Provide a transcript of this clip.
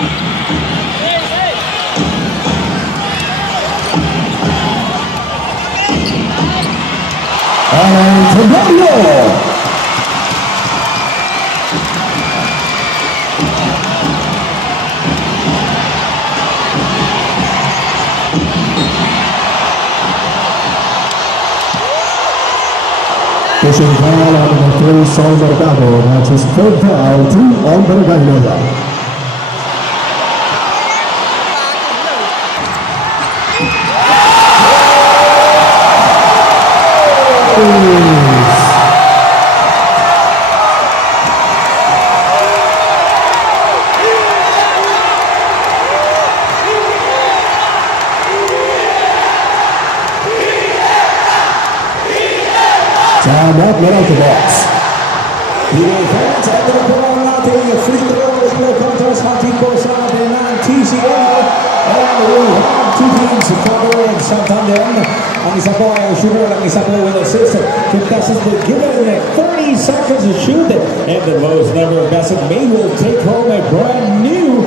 And Tobago. Pushing foul on number 3, Saul Mercado. That's his third foul, 2 on Barangay. Time up, let out the box. Pinoy fans, ito na po ang ating free throw contest hockey po sa ating TCL. And we have two teams covering Santander. Ang isa po ay shooter, ang isa po with assist. Contestants will given 30 seconds to shoot. And the lowest number of baskets may will take home a brand new